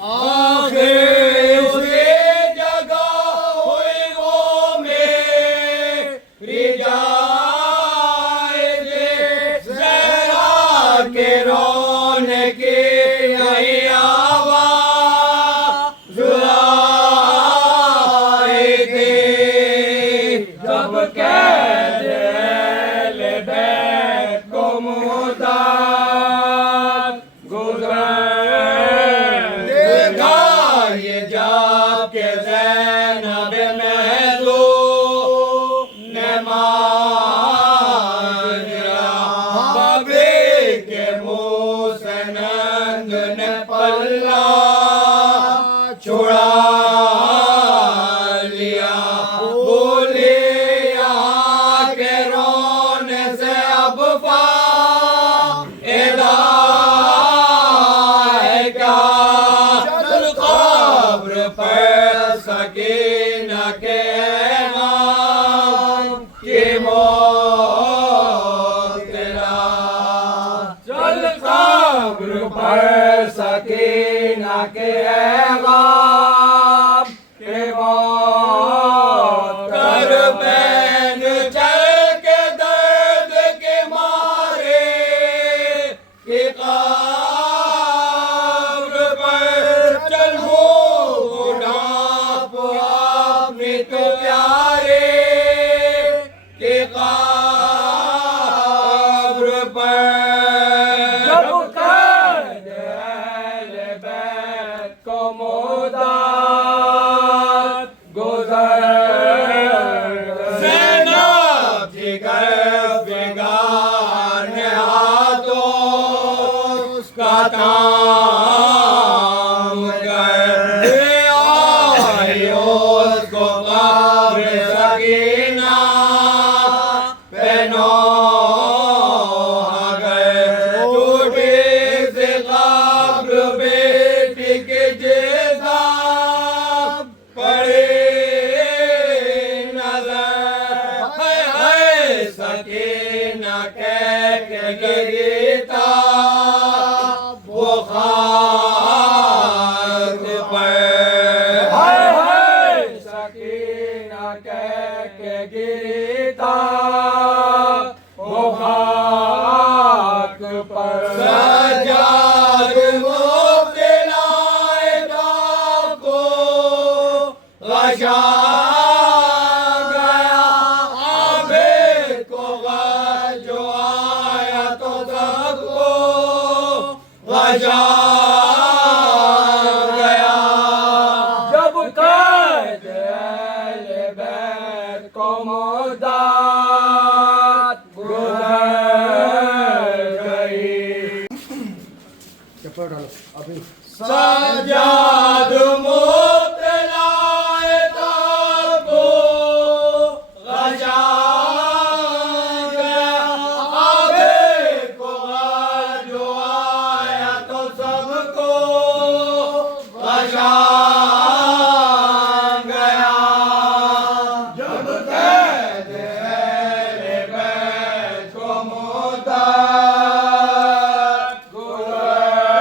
आखिर उसी जगह हुई वो मेरी जाएगी ज़हरा के रोने की यही आवाज़ आएगी जब कैद अहले बैत को मुद्दत गुज़र देखा ये जाके ज़ैनब महज़ूब ने मांगा बाबे के मुँह से नंग ने पल्ला छुड़ा लिया बोले यहाँ के रोने से अब फायदा है क्या चल कब्र पर सकीना के नाम की मौत तेरा चल कब्र पर सकीना के नाम की मौत कर बैन चल के दर्द के मारे कि कब्र पर चल ढाप अपनी तो प्यारे कि कब्र पर जब कैद अहले बैत को मुद्दत गुज़र ज़ैनब जिगर बिगान हाथों उसका ताम कर आयो उसको कब्र सकीना पहनो अगर टूटी से कब्र बेटी के जैसा पड़े नजर है सकीना कह के गिरता वो खाक पर है सकीना कह के गिरता वो खाक पर सजाद मुब्तलाए को गशा गया आबे को जो आया तो सबको गशा गया जब कैद अहले बैत को मुद्दत गुज़र गई सजाद मुब्तलाए को गशा गया आबे को जो आया तो सबको गशा गया जब कैद अहले बैत को मुद्दत गुज़र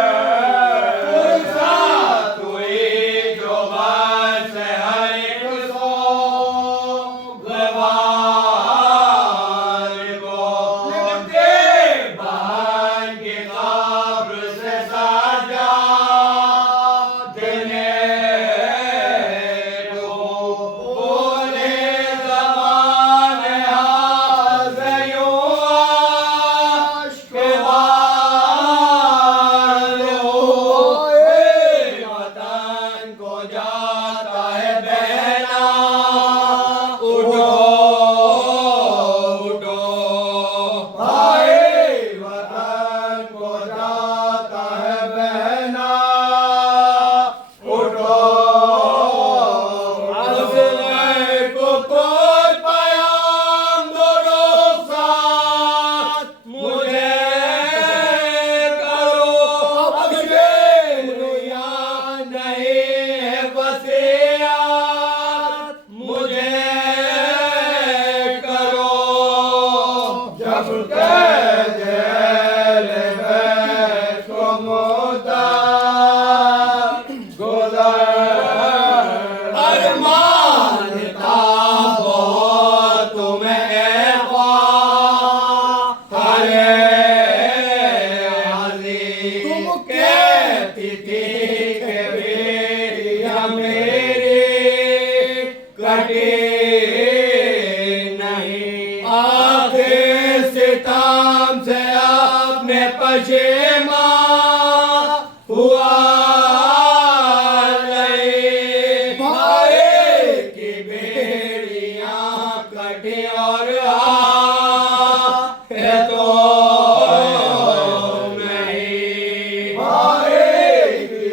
तिथि के बेरिया मेरी कटे नहीं। आखिर सितम से आपने पशेमा हुआ नहीं। भाई की बेड़ियां कटी और है तो नहीं। भाई की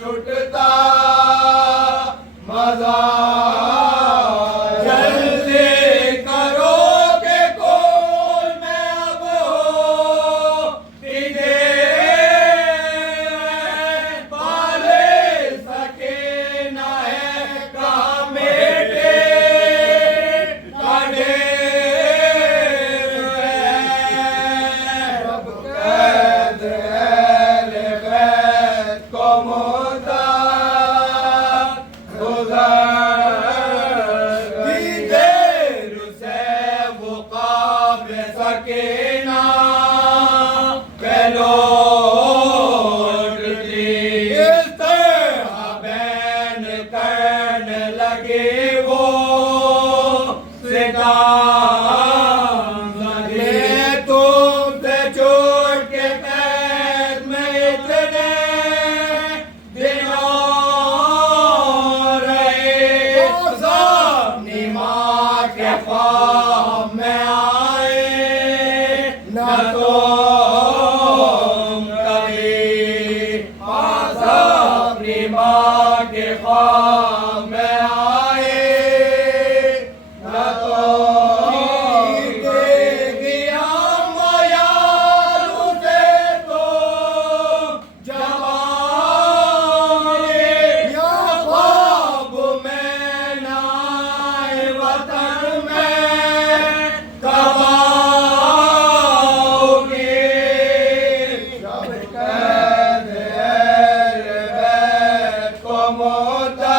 छुटता मजा जल्दी करो के कोल में अब हो दे पाले सके न है कहाँ मेटे काढ़े सब कैद है बैत को मुद्दा सकेना पहलो इस तरह बैन करने लगे वो सिद्धांत मैं तुमसे छोड़ के कैद में इतने दिनों रहे अपनी माँ के ख्वाब में न तुम कभी पास अपनी माँ के ख्वाब में आए न तो देगी अम्मा यार उसे तो जवान या ख्वाब में न आए वतन में कब मोता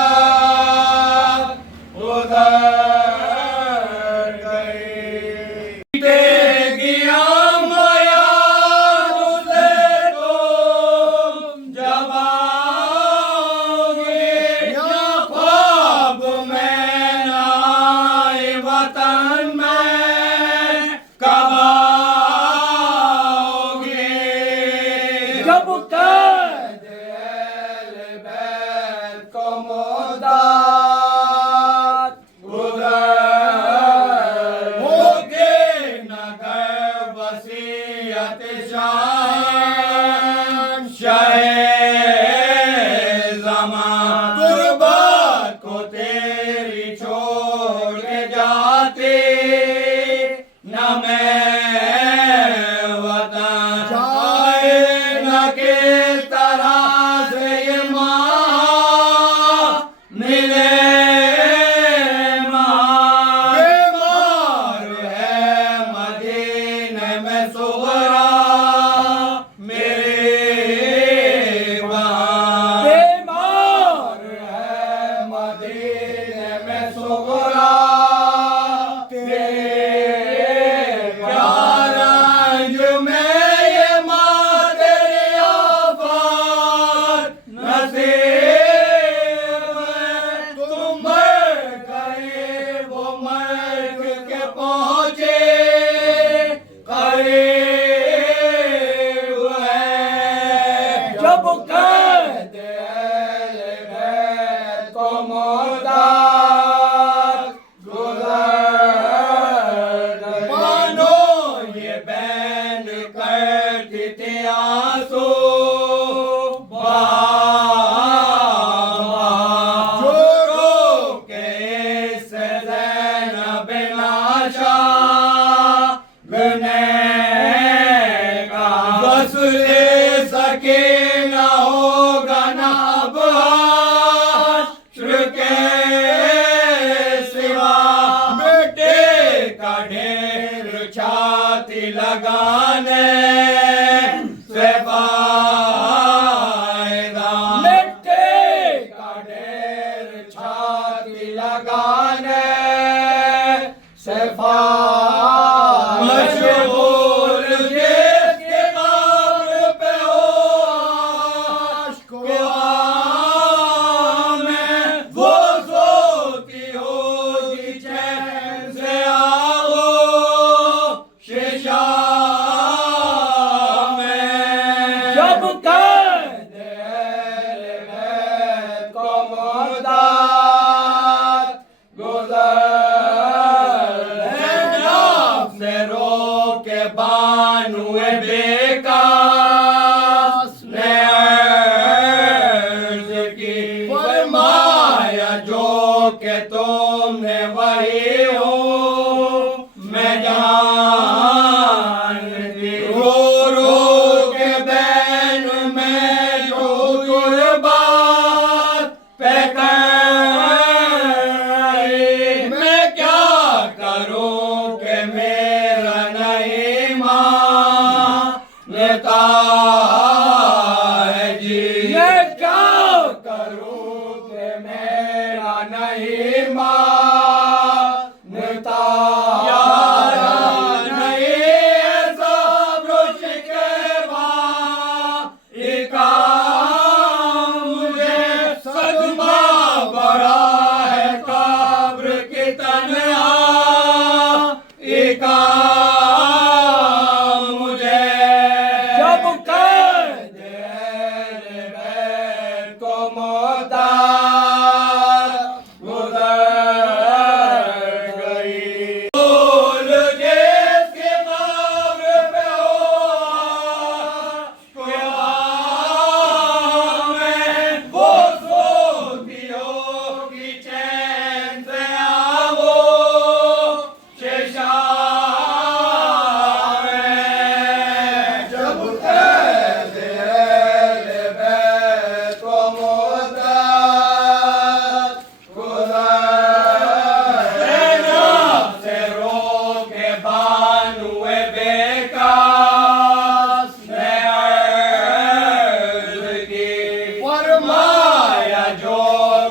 फरमाया जो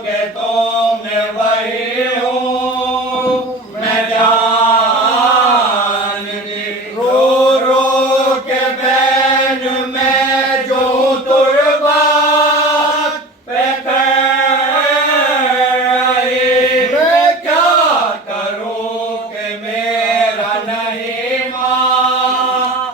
के तुमने वही हूँ मैं जानती रो रो के बैन मैं जो तुरबात पे कर मैं क्या करूँ कि मेरा नहीं मानता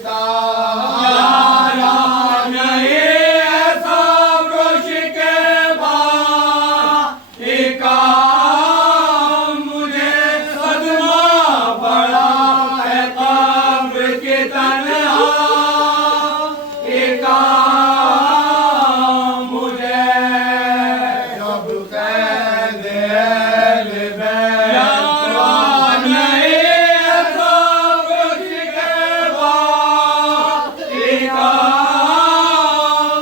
देता यारा नहीं ऐसा ब्रश के बाद एका मुझे सदमा बड़ा है कब्र की तन्हा एका मुझे जब कैद अहल बैत यारा नहीं ऐसा ब्रश के बाद एका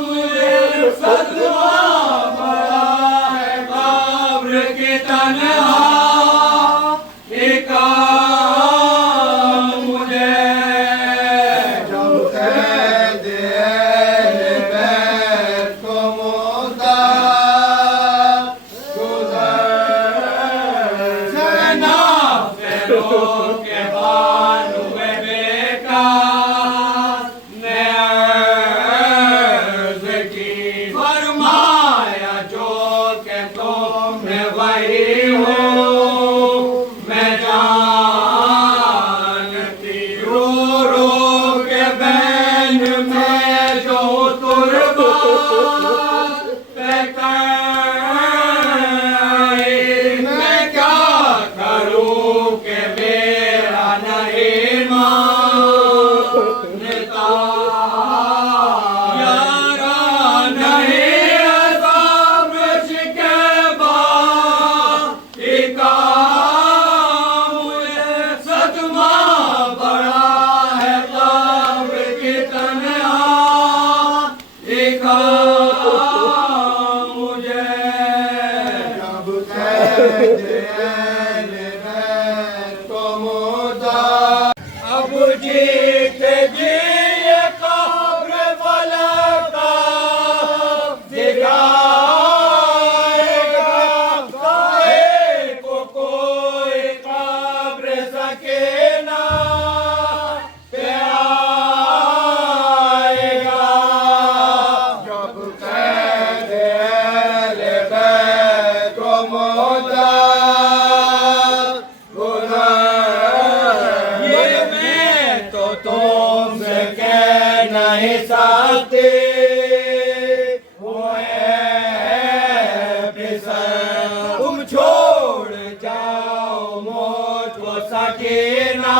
मुझे सदमा बड़ा है कब्र की तन्हा एका मुझे जब कैद अहल बैत को मुद्दा गुज़रना फ़िरों के बानुए बेकार ने अर्ज़ की फरमाया जो के तुम वही हो मैं जानती रो रो के बैन में जो तुरबा मैं क्या करूं कि मेरा नहीं मानता यारा नहीं ऐसा ब्रश के बाद एका मुझे सदमा बड़ा है कब्र की तन्हा एका मुझे जब कैद अहल बैत को मुद्दा अब जीते जी ये कब्र वाला का दिखाएगा काहे को कोई कब्र सके ना पे आएगा जब कैद अहल बैत को मुद्दा ये मैं तो तुमसे कह नहीं सकती तुम छोड़ जाओ मुझको सकीना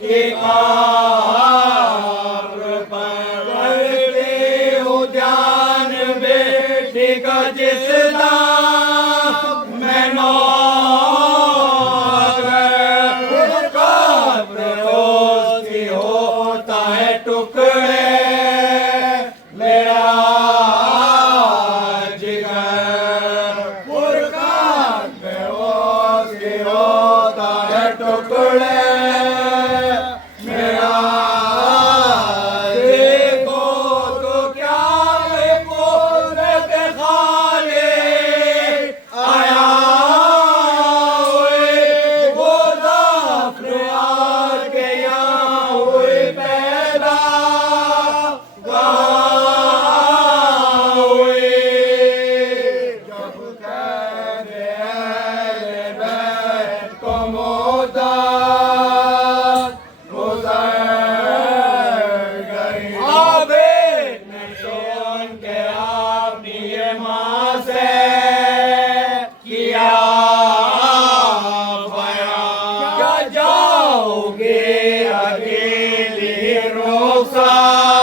कि कब्र पर करती हूँ ध्यान बेटी का जिसदा मैं कब्र उसकी होता है टुकड़े मेरा जिगर फुरकान पे उसकी होता है टुकड़े मेरा देखो तो क्या कुदरत खालिक आया हुए गोदाफर आके यहाँ हुए पैदा कहाँ हुए जब कैद अहल बैत को मुद्दा गुज़र गई आबिद ने सुन के अपनी ये माँ से किया बयान, क्या जाओगे अकेली रुखसार